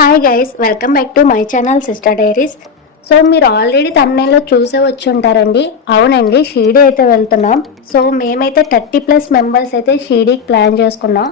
Hi guys, welcome back to my channel sister diaries. So మీరు already తమ్నైల్లో చూసే వచ్చి ఉంటారండి. అవునండి, షిరిడి అయితే వెళ్తున్నాం. సో మేమైతే 30+ మెంబర్స్ అయితే షిరిడికి ప్లాన్ చేసుకున్నాం.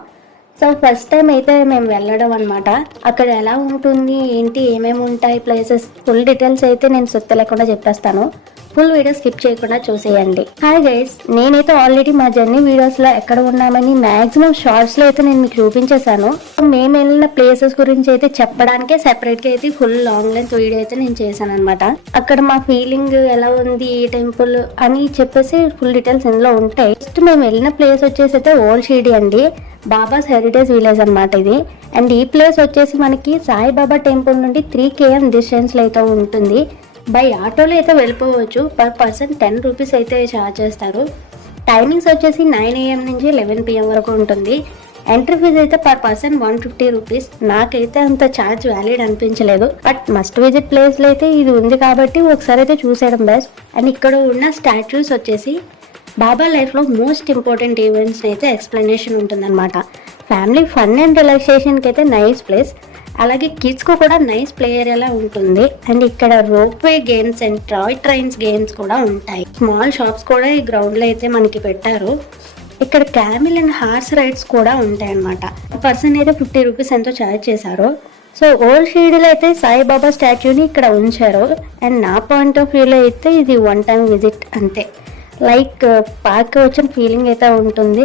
సో ఫస్ట్ టైం అయితే మేము వెళ్ళడం అనమాట. అక్కడ ఎలా ఉంటుంది, ఏంటి, ఏమేమి ఉంటాయి ప్లేసెస్, ఫుల్ డీటెయిల్స్ అయితే నేను సుత్త లేకుండా చెప్పేస్తాను. ఫుల్ వీడియో స్కిప్ చేయకుండా చూసేయండి. హాయ్ గైస్, నేనైతే ఆల్రెడీ మా జర్నీ వీడియోస్లో ఎక్కడ ఉన్నామని మ్యాక్సిమం షార్ట్స్లో అయితే నేను మీకు చూపించేశాను. మేము వెళ్ళిన ప్లేసెస్ గురించి అయితే చెప్పడానికే సెపరేట్గా అయితే ఫుల్ లాంగ్ లెంత్ వీడియో అయితే నేను చేశాను అనమాట. అక్కడ మా ఫీలింగ్ ఎలా ఉంది, ఈ టెంపుల్ అని చెప్పేసి ఫుల్ డీటెయిల్స్ ఇందులో ఉంటాయి. ఫస్ట్ మేము వెళ్ళిన ప్లేస్ వచ్చేసి అయితే ఓల్డ్ షిరిడి అండి, బాబాస్ హెరిటేజ్ విలేజ్ అనమాట ఇది. అండ్ ఈ ప్లేస్ వచ్చేసి మనకి సాయిబాబా టెంపుల్ నుండి 3 km డిస్టెన్స్లో అయితే ఉంటుంది. బై ఆటోలో అయితే వెళ్ళిపోవచ్చు. పర్ పర్సన్ 10 రూపీస్ అయితే ఛార్జ్ చేస్తారు. టైమింగ్స్ వచ్చేసి 9 AM నుంచి 11 PM వరకు ఉంటుంది. ఎంట్రీ ఫీజ్ అయితే పర్ పర్సన్ 150 రూపీస్. నాకైతే అంత ఛార్జ్ వ్యాలిడ్ అనిపించలేదు, బట్ మస్ట్ విజిట్ ప్లేస్లో అయితే ఇది ఉంది కాబట్టి ఒకసారి అయితే చూసేయడం బెస్ట్. అండ్ ఇక్కడ ఉన్న స్టాచ్యూస్ వచ్చేసి బాబా లైఫ్లో మోస్ట్ ఇంపార్టెంట్ ఈవెంట్స్ అయితే ఎక్స్ప్లెనేషన్ ఉంటుందన్నమాట. ఫ్యామిలీ ఫన్ అండ్ రిలాక్సేషన్కి అయితే నైస్ ప్లేస్. అలాగే కిడ్స్కు కూడా నైస్ ప్లే ఏరియాలా ఉంటుంది. అండ్ ఇక్కడ ropeway games and toy trains games కూడా ఉంటాయి. స్మాల్ షాప్స్ కూడా ఈ గ్రౌండ్లో అయితే మనకి పెట్టారు. ఇక్కడ క్యామిల్ అండ్ హార్స్ రైడ్స్ కూడా ఉంటాయి అన్నమాట. పర్సన్ అయితే 50 రూపీస్ ఎంతో ఛార్జ్ చేశారు. సో ఓల్డ్ షిరిడిలో అయితే సాయిబాబా స్టాచ్యూని ఇక్కడ ఉంచారు. అండ్ నా పాయింట్ ఆఫ్ వ్యూలో అయితే ఇది 1 టైం విజిట్ అంతే. లైక్ పార్క్ వచ్చిన ఫీలింగ్ అయితే ఉంటుంది.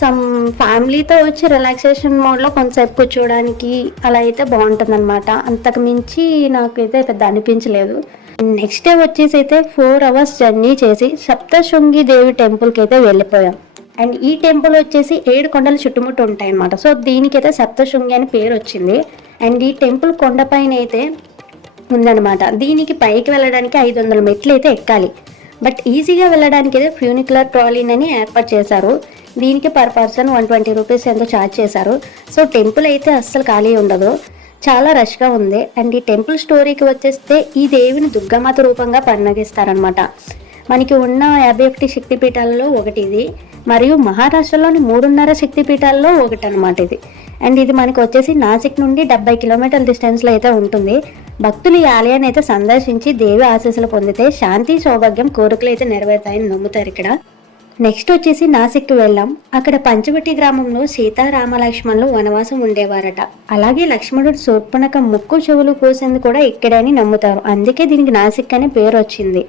సమ్ ఫ్యామిలీతో వచ్చి రిలాక్సేషన్ మోడ్లో కొంతసేపు కూర్చోవడానికి అలా అయితే బాగుంటుంది అనమాట. అంతకు మించి నాకైతే పెద్ద అనిపించలేదు. నెక్స్ట్ డే వచ్చేసి అయితే 4 hours జర్నీ చేసి సప్తశృంగి దేవి టెంపుల్కి అయితే వెళ్ళిపోయాం. అండ్ ఈ టెంపుల్ వచ్చేసి 7 కొండలు చుట్టుముట్టు ఉంటాయి అనమాట. సో దీనికైతే సప్తశృంగి అని పేరు వచ్చింది. అండ్ ఈ టెంపుల్ కొండపైన అయితే ఉందన్నమాట. దీనికి పైకి వెళ్ళడానికి 500 మెట్లు అయితే ఎక్కాలి. బట్ ఈజీగా వెళ్ళడానికి అయితే ఫ్యూనికులర్ ట్రాలీని అని ఏర్పాటు చేశారు. దీనికి పర్ పర్సన్ 120 రూపీస్ ఎంతో ఛార్జ్ చేశారు. సో టెంపుల్ అయితే అస్సలు ఖాళీ ఉండదు, చాలా రష్గా ఉంది. అండ్ ఈ టెంపుల్ స్టోరీకి వచ్చేస్తే ఈ దేవిని దుర్గామాత రూపంగా పరిణగిస్తారనమాట. మనకి ఉన్న 51 శక్తిపీఠాలలో ఒకటి ఇది, మరియు మహారాష్ట్రలోని 3.5 శక్తిపీఠాల్లో ఒకటి అనమాట ఇది. అండ్ ఇది మనకి వచ్చేసి నాసిక్ నుండి 70 కిలోమీటర్ల డిస్టెన్స్లో అయితే ఉంటుంది. భక్తులు ఈ ఆలయాన్ని అయితే సందర్శించి దేవి ఆశీస్సులు పొందితే శాంతి సౌభాగ్యం కోరికలు అయితే నెరవేరుతాయని నమ్ముతారు ఇక్కడ. నెక్స్ట్ వచ్చేసి నాసిక్కి వెళ్ళాం. అక్కడ పంచవటి గ్రామంలో సీతారామ లక్ష్మణులు వనవాసం ఉండేవారట. అలాగే లక్ష్మణుడు శూర్పణఖ ముక్కు చెవులు కోసింది కూడా ఇక్కడే అని నమ్ముతారు. అందుకే దీనికి నాసిక్ అనే పేరు వచ్చింది.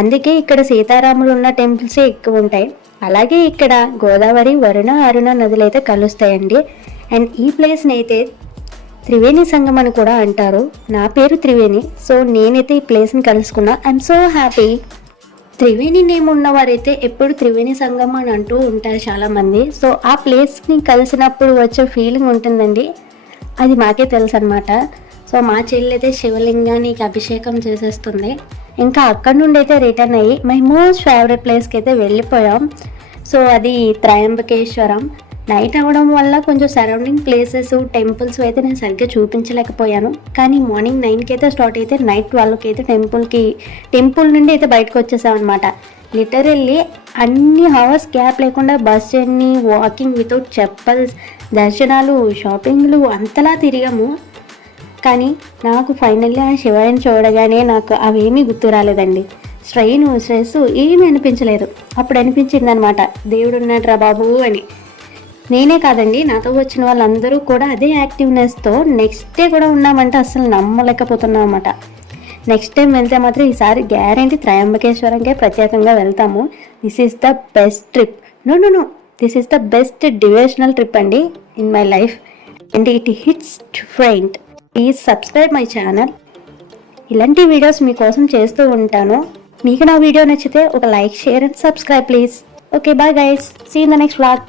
అందుకే ఇక్కడ సీతారాములు ఉన్న టెంపుల్సే ఎక్కువ ఉంటాయి. అలాగే ఇక్కడ గోదావరి, వరుణ, అరుణ నదులు అయితే కలుస్తాయండి. అండ్ ఈ ప్లేస్ని అయితే త్రివేణి సంగం అని కూడా అంటారు. నా పేరు త్రివేణి. సో నేనైతే ఈ ప్లేస్ని కలుసుకున్నా. I'm so happy. Triveni name ఉన్నవారైతే ఎప్పుడు త్రివేణి సంగం అని అంటూ ఉంటారు చాలామంది. సో ఆ ప్లేస్ని కలిసినప్పుడు వచ్చే ఫీలింగ్ ఉంటుందండి, అది మాకే తెలుసు అనమాట. సో మా చెల్లి అయితే శివలింగానికి అభిషేకం చేసేస్తుంది. ఇంకా అక్కడ నుండి అయితే రిటర్న్ అయ్యి మై మోస్ట్ ఫేవరెట్ ప్లేస్కి అయితే వెళ్ళిపోయాం. సో అది త్రయంబకేశ్వరం. నైట్ అవ్వడం వల్ల కొంచెం సరౌండింగ్ ప్లేసెస్, టెంపుల్స్ అయితే నేను సరిగ్గా చూపించలేకపోయాను. కానీ మార్నింగ్ 9కి అయితే స్టార్ట్ అయితే నైట్ 12కి అయితే టెంపుల్ నుండి అయితే బయటకు వచ్చేసాం అనమాట. లిటరల్లీ అన్ని హవర్స్ గ్యాప్ లేకుండా bus journey, walking without chappals, దర్శనాలు, షాపింగ్లు అంతలా తిరిగాము. కానీ నాకు ఫైనల్లీ ఆ శివయ్యని చూడగానే నాకు అవేమీ గుర్తు రాలేదండి. స్ట్రెస్ ఏమీ అనిపించలేదు. అప్పుడు అనిపించింది అనమాట, దేవుడు ఉన్నాడు రా బాబు అని. నేనే కాదండి, నాతో వచ్చిన వాళ్ళందరూ కూడా అదే యాక్టివ్నెస్తో నెక్స్ట్ డే కూడా ఉన్నామంటే అసలు నమ్మలేకపోతున్నాం అన్నమాట. నెక్స్ట్ టైం వెళ్తే మాత్రం ఈసారి గ్యారెంటీ త్రయంబకేశ్వరంకే ప్రత్యేకంగా వెళ్తాము. This is the best trip. No this is the best devotional trip అండి in my life. And it hits different. Please subscribe my channel. ఇలాంటి వీడియోస్ మీకోసం చేస్తూ ఉంటాను. మీకు నా వీడియో నచ్చితే ఒక like, share and subscribe please. Okay, bye guys, see in the next vlog.